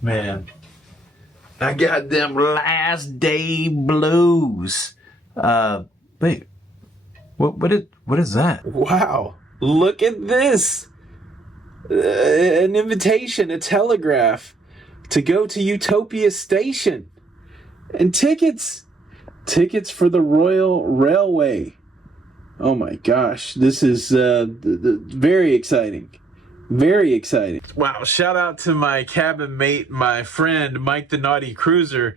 Man, I got them last day blues. Wait, what is that? Wow, look at this. An invitation, a telegraph to go to Utopia Station. And tickets for the Royal Railway. Oh my gosh, this is very exciting. Very exciting. Wow, shout out to my cabin mate, my friend, Mike the Naughty Cruiser.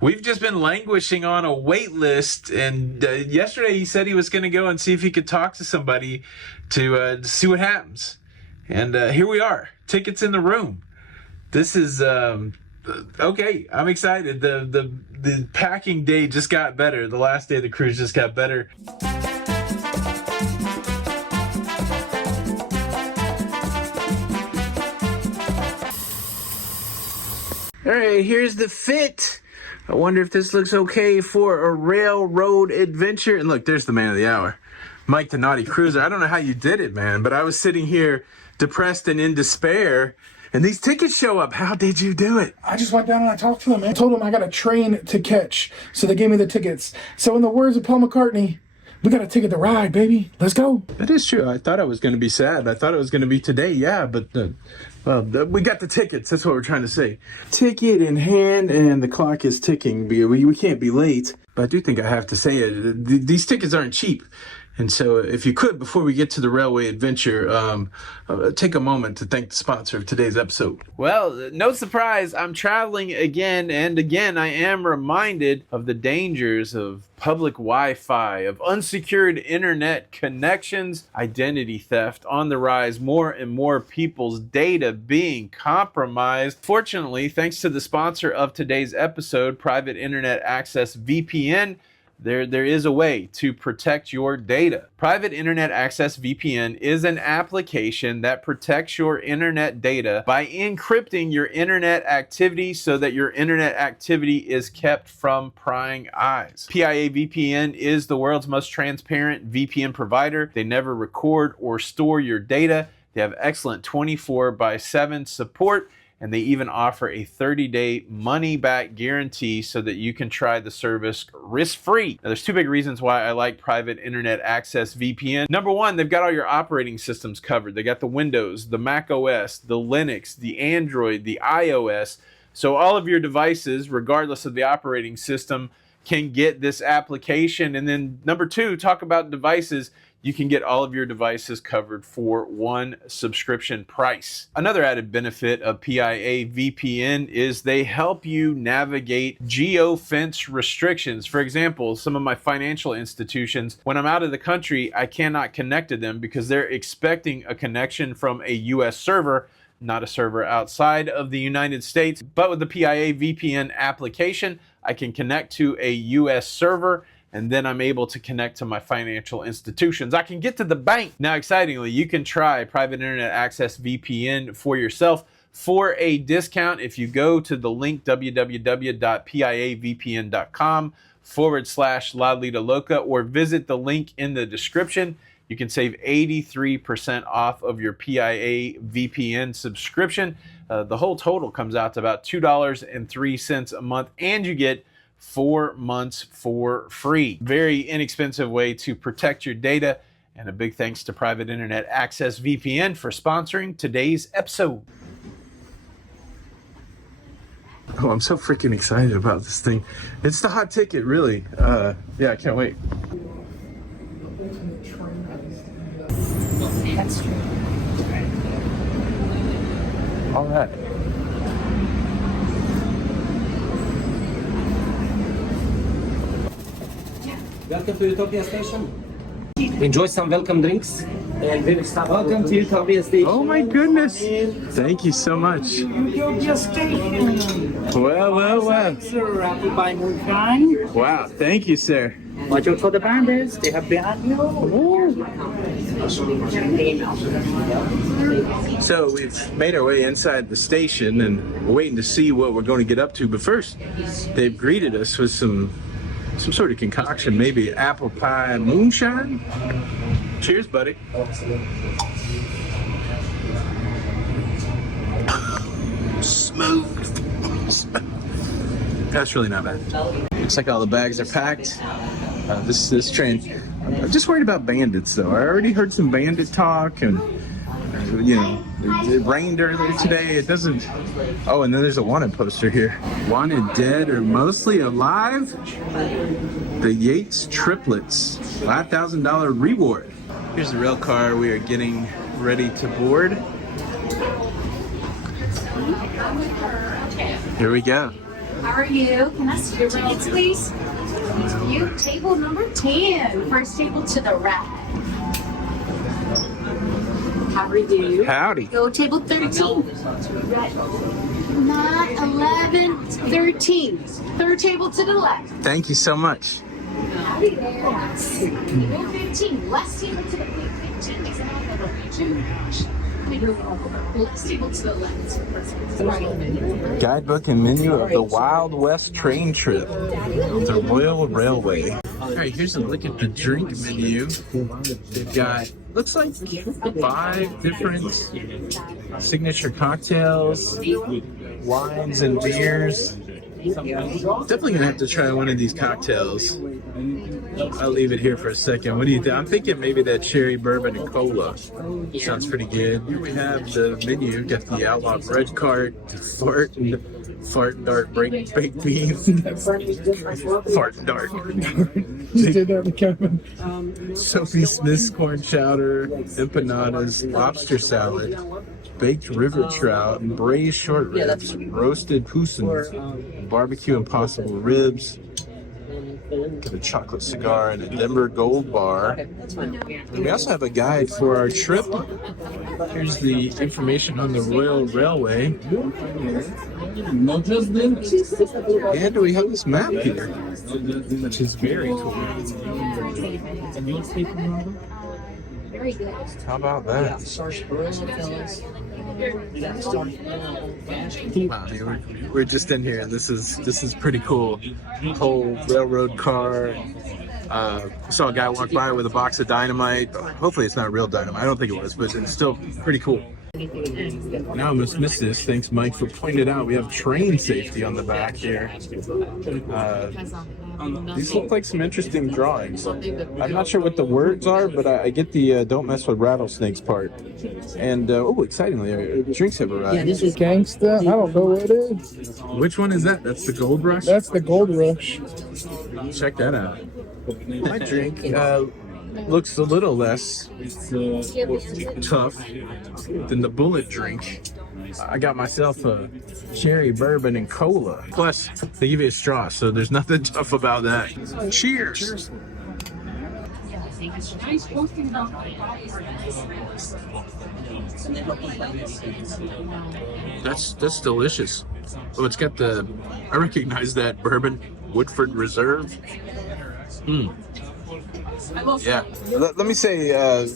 We've just been languishing on a wait list, and yesterday he said he was going to go and see if he could talk to somebody to see what happens. And here we are, tickets in the room. This is, okay, I'm excited. The packing day just got better. The last day of the cruise just got better. All right, here's the fit. I wonder if this looks okay for a railroad adventure. And look, there's the man of the hour, Mike the Naughty Cruiser. I don't know how you did it, man, but I was sitting here depressed and in despair, and these tickets show up. How did you do it? I just went down and I talked to them, man. I told them I got a train to catch, so they gave me the tickets. So in the words of Paul McCartney, we got a ticket to ride, baby. Let's go. That is true. I thought I was going to be sad. I thought it was going to be today, yeah, but we got the tickets. That's what we're trying to say. Ticket in hand, and the clock is ticking. We can't be late. But I do think I have to say it. These tickets aren't cheap. And so if you could, before we get to the railway adventure, take a moment to thank the sponsor of today's episode. Well, no surprise, I'm traveling again and again. I am reminded of the dangers of public Wi-Fi, of unsecured internet connections, identity theft on the rise, more and more people's data being compromised. Fortunately, thanks to the sponsor of today's episode, Private Internet Access VPN, there is a way to protect your data. Private Internet Access VPN is an application that protects your internet data by encrypting your internet activity so that your internet activity is kept from prying eyes. PIA VPN is the world's most transparent VPN provider. They never record or store your data. They have excellent 24/7 support, and they even offer a 30-day money-back guarantee so that you can try the service risk-free. Now, there's two big reasons why I like Private Internet Access VPN. Number one, they've got all your operating systems covered. They got the Windows, the Mac OS, the Linux, the Android, the iOS. So all of your devices, regardless of the operating system, can get this application. And then number two, talk about devices. You can get all of your devices covered for one subscription price. Another added benefit of PIA VPN is they help you navigate geofence restrictions. For example, some of my financial institutions, when I'm out of the country, I cannot connect to them because they're expecting a connection from a US server, not a server outside of the United States. But with the PIA VPN application, I can connect to a US server, and then I'm able to connect to my financial institutions. I can get to the bank. Now, excitingly, you can try Private Internet Access VPN for yourself for a discount if you go to the link www.piavpn.com/LaLitaLoca or visit the link in the description. You can save 83% off of your PIA VPN subscription. The whole total comes out to about $2.03 a month, and you get 4 months for free. Very inexpensive way to protect your data, and a big thanks to Private Internet Access VPN for sponsoring today's episode. Oh, I'm so freaking excited about this thing. It's the hot ticket, really. Yeah, I can't wait. All right. Welcome to Utopia Station. Enjoy some welcome drinks. And we will start. Welcome to Utopia Station. Oh my goodness. Thank you so much. Utopia Station. Well. Sir, apple pie moonshine. Wow, thank you, sir. Watch out for the bandits. They have behind you. So we've made our way inside the station, and we're waiting to see what we're going to get up to. But first, they've greeted us with some sort of concoction, maybe apple pie moonshine. Cheers, buddy. Smooth. That's really not bad. Looks like all the bags are packed. This train. I'm just worried about bandits, though. I already heard some bandit talk, and you know, it rained earlier today. It doesn't. Oh, and then there's a wanted poster here. Wanted dead or mostly alive. The Yates triplets, $5,000 reward. Here's the rail car. We are getting ready to board. Here we go. How are you? Can I see your tickets, please? You, table number 10. First table to the right. How are you? Howdy. Go table 13. Right. 9, 11, 13. Third table to the left. Thank you so much. Howdy there. Table 15. Last table to the right. 15 is an offer region. Last table to the left. Guidebook and menu of the Wild West train trip. The Royal Railway. All right, here's a look at the drink menu. They've got, looks like 5 different signature cocktails, wines and beers. Definitely gonna have to try one of these cocktails. I'll leave it here for a second. What do you think? I'm thinking maybe that cherry bourbon and cola. Sounds pretty good. Here we have the menu. Got the outlaw bread cart, fart and dart baked beans. Fart and dart. You did that with Kevin. Sophie Smith's corn chowder, empanadas, lobster salad, baked river trout, and braised short ribs, roasted poussins, barbecue impossible ribs. Got a chocolate cigar and a Denver Gold bar. And we also have a guide for our trip. Here's the information on the Royal Railway. And we have this map here, which is very cool. Very good. How about that? Wow, we're just in here, and this is pretty cool. Whole railroad car. Saw a guy walk by with a box of dynamite. Hopefully it's not real dynamite. I don't think it was, but it's still pretty cool. Now I must miss this. Thanks, Mike, for pointing it out. We have train safety on the back here. These look like some interesting drawings. I'm not sure what the words are, but I get the don't mess with rattlesnakes part. And, oh, excitingly, drinks have arrived. Yeah, this is gangsta. I don't know what it is. Which one is that? That's the Gold Rush? That's the Gold Rush. Check that out. My drink looks a little less tough than the Bullet drink. I got myself a cherry bourbon and cola. Plus, they give you a straw, so there's nothing tough about that. Cheers! That's delicious. Oh, it's got the, I recognize that bourbon, Woodford Reserve. Yeah. Let me say,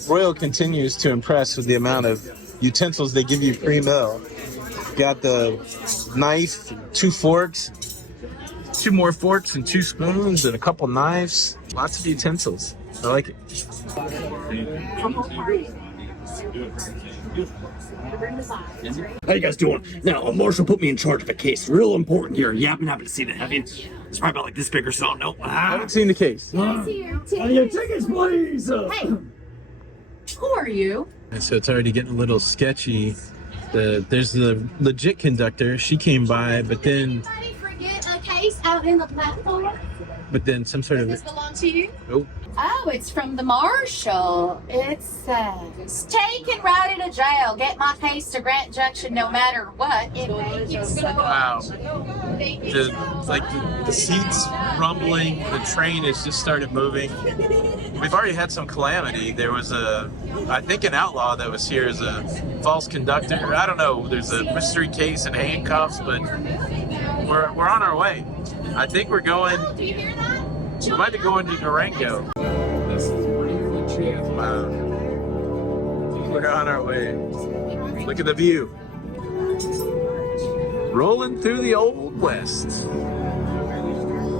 Royal continues to impress with the amount of utensils they give you pre-meal. Got the knife, 2 forks, 2 more forks and 2 spoons and a couple knives. Lots of utensils. I like it. How you guys doing? Now, a marshal put me in charge of a case. Real important here. You happen to see that, have you? It's probably about like this big or so. No. I haven't seen the case. Your tickets, please. Hey, who are you? And so it's already getting a little sketchy. There's the legit conductor. She came by, but then Anybody forget a case out in the platform? some sort of. Does this belong to you? Oh, Oh, it's from the marshal. It says, taken right into jail. Get my case to Grant Junction no matter what. It may you so. wow. The seats rumbling. The train has just started moving. We've already had some calamity. There was I think an outlaw that was here as a false conductor. I don't know. There's a mystery case and handcuffs, but we're on our way. I think we're going. Do you hear that? We might be going to Durango. Wow. We're on our way. Look at the view. Rolling through the Old West.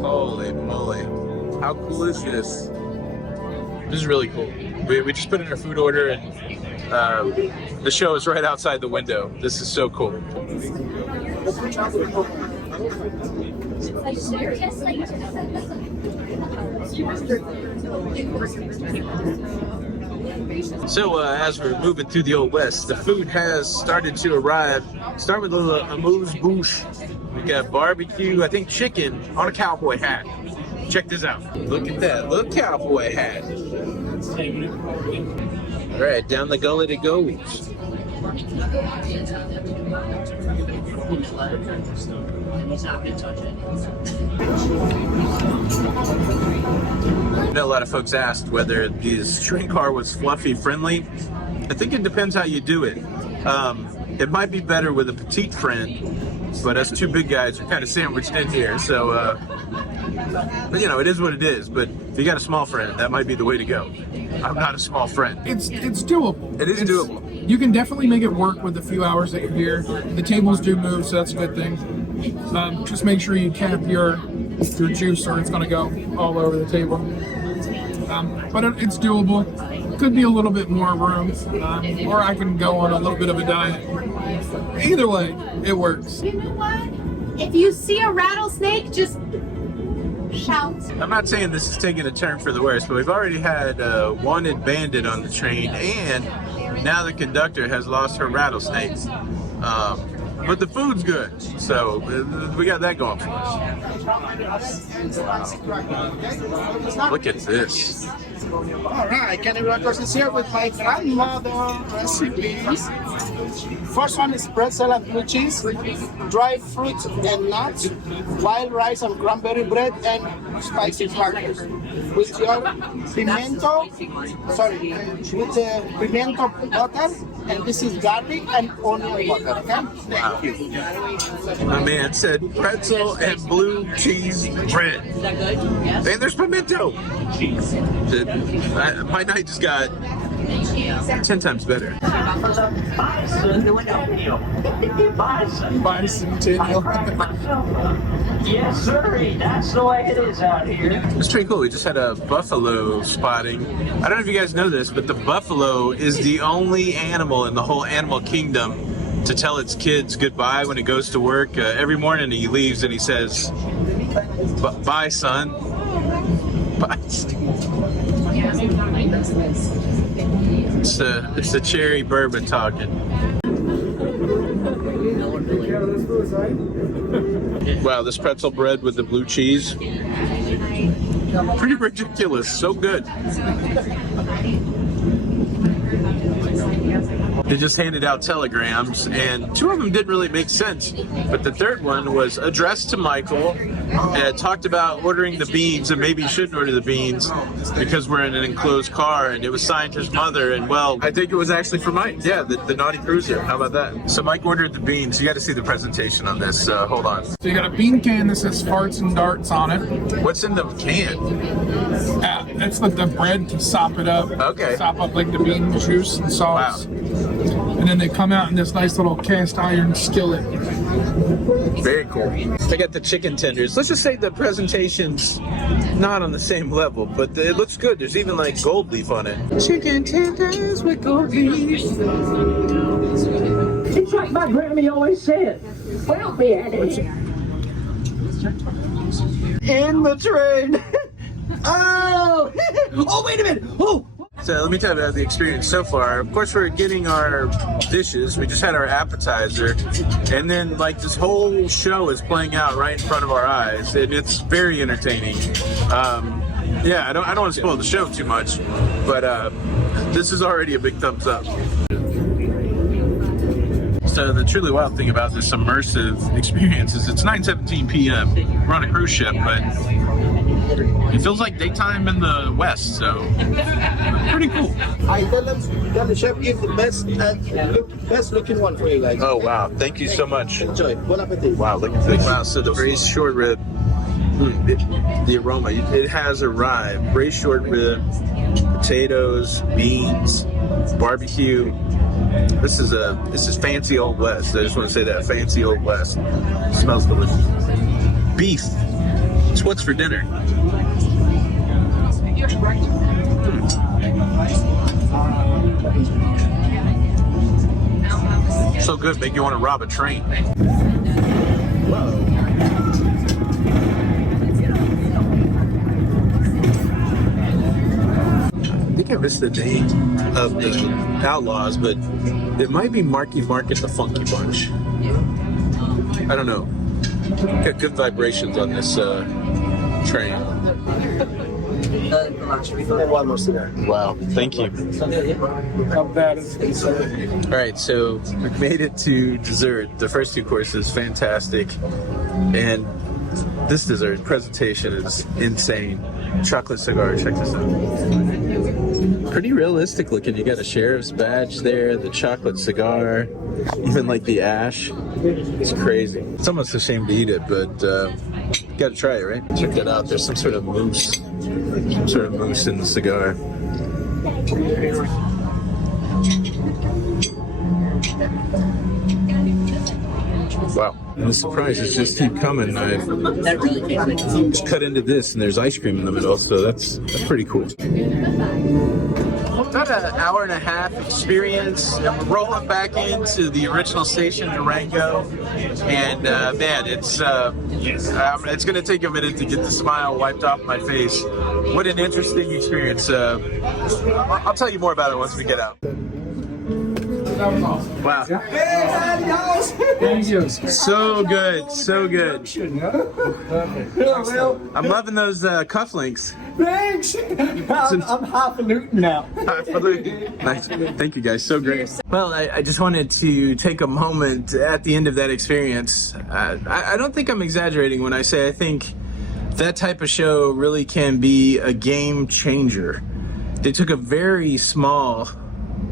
Holy moly. How cool is this? This is really cool. We just put in our food order, and the show is right outside the window. This is so cool. So as we're moving through the Old West, the food has started to arrive. Start with a little amuse-bouche. We got barbecue, I think chicken on a cowboy hat. Check this out. Look at that, little cowboy hat. All right, down the gullet it goes. I know a lot of folks asked whether this train car was fluffy friendly. I think it depends how you do it. It might be better with a petite friend, but us two big guys are kind of sandwiched in here, so but you know, it is what it is. But if you got a small friend, that might be the way to go. I'm not a small friend. It's doable. It is doable. You can definitely make it work with the few hours that you're here. The tables do move, so that's a good thing. Just make sure you cap your juice, or it's going to go all over the table. But it's doable. Could be a little bit more room, or I can go on a little bit of a diet. Either way, it works. You know what? If you see a rattlesnake, just shout. I'm not saying this is taking a turn for the worse, but we've already had wanted bandit on the train, and now the conductor has lost her rattlesnakes. But the food's good, so we got that going for us. Look at this. All right, Kenny Rockers is here with my grandmother recipes. First one is pretzel and blue cheese, dried fruit and nuts, wild rice and cranberry bread, and spicy crackers. With your pimento, with the pimento butter, and this is garlic and onion butter, okay? Wow. My man said pretzel and blue cheese bread. And there's pimento. My night just got 10 times better. Bicentennial. Yes, sir. That's the way it is out here. It's pretty cool. We just had a buffalo spotting. I don't know if you guys know this, but the buffalo is the only animal in the whole animal kingdom to tell its kids goodbye when it goes to work. Every morning he leaves and he says, "Bye, son." Bye. It's the cherry bourbon talking. Wow, this pretzel bread with the blue cheese, pretty ridiculous. So good. They just handed out telegrams, and two of them didn't really make sense. But the third one was addressed to Michael, and it talked about ordering the beans, and maybe you shouldn't order the beans because we're in an enclosed car, and it was signed his mother, and well, I think it was actually for Mike. Yeah, the naughty cruiser. How about that? So Mike ordered the beans. You got to see the presentation on this. Hold on. So you got a bean can that says farts and darts on it. What's in the can? That's like the bread to sop it up. Okay. Sop up like the bean juice and sauce. Wow. And then they come out in this nice little cast iron skillet. Very cool. I got the chicken tenders. Let's just say the presentation's not on the same level, but it looks good. There's even like gold leaf on it. Chicken tenders with gold leaf. It's like my Grammy always said. Well, beheaded. In the train. Oh! Oh, wait a minute. Oh! So let me tell you about the experience so far. Of course, we're getting our dishes. We just had our appetizer, and then like this whole show is playing out right in front of our eyes, and it's very entertaining. Yeah, I don't want to spoil the show too much, but this is already a big thumbs up. So the truly wild thing about this immersive experience is it's 9:17 p.m. We're on a cruise ship, but it feels like daytime in the West, so pretty cool. I tell the chef give the best looking one for you guys. Oh wow, thank you so much. Enjoy. Bon appetit. Wow, look at this. Wow, so the braised short rib, the aroma, it has arrived. Braised short rib, potatoes, beans, barbecue. This is fancy old West. I just want to say that, fancy old West. It smells delicious. Beef. It's what's for dinner. So good, make you want to rob a train. I think I missed the name of the Outlaws, but it might be Marky Mark and the Funky Bunch. I don't know. Got good vibrations on this train. One more cigar. Wow, thank you. All right, so we made it to dessert. The first two courses, fantastic. And this dessert presentation is insane. Chocolate cigar, check this out. Pretty realistic looking. You got a sheriff's badge there, the chocolate cigar, even like the ash. It's crazy. It's almost a shame to eat it, but gotta try it, right? Check that out. There's some sort of mousse. Some sort of mousse in the cigar. Wow. And the surprises just keep coming. I just cut into this and there's ice cream in the middle, so that's pretty cool. About an hour and a half experience, and we're rolling back into the original station, Durango, and man, it's going to take a minute to get the smile wiped off my face. What an interesting experience. I'll tell you more about it once we get out. Wow. So good, so good. I'm loving those cufflinks. Thanks. I'm highfalutin now. Nice. Thank you guys, so great. Well, I just wanted to take a moment at the end of that experience. I don't think I'm exaggerating when I say I think that type of show really can be a game changer. They took a very small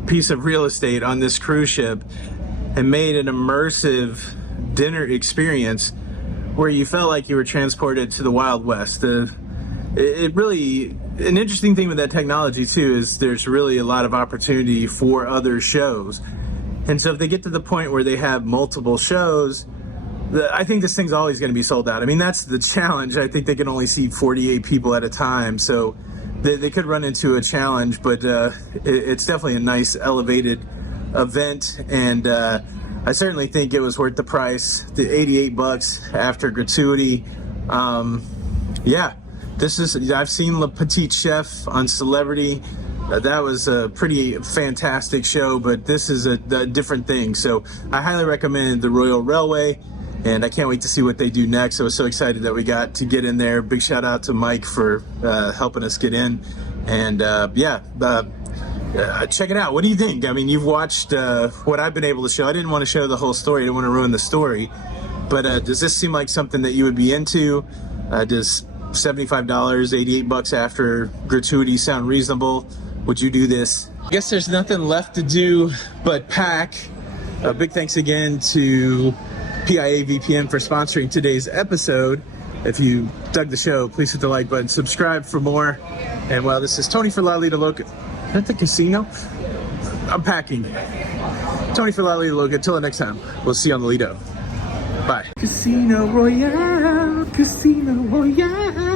piece of real estate on this cruise ship and made an immersive dinner experience where you felt like you were transported to the Wild West. It really, an interesting thing with that technology too is there's really a lot of opportunity for other shows. And so if they get to the point where they have multiple shows, I think this thing's always going to be sold out. I mean, that's the challenge. I think they can only seat 48 people at a time. So they could run into a challenge, but it's definitely a nice elevated event, and I certainly think it was worth the price. The $88 after gratuity. Yeah, I've seen Le Petit Chef on Celebrity. That was a pretty fantastic show, but this is a different thing. So I highly recommend the Royal Railway, and I can't wait to see what they do next. I was so excited that we got to get in there. Big shout out to Mike for helping us get in. And check it out. What do you think? I mean, you've watched what I've been able to show. I didn't want to show the whole story. I didn't want to ruin the story. But does this seem like something that you would be into? Does $75, $88 after gratuity sound reasonable? Would you do this? I guess there's nothing left to do but pack. Big thanks again to PIA VPN for sponsoring today's episode. If you dug the show, please hit the like button, subscribe for more. And well, this is Tony for La Lita Loca. At the casino? I'm packing. Tony for La Lita Loca. Until the next time, we'll see you on the Lido. Bye. Casino Royale, Casino Royale.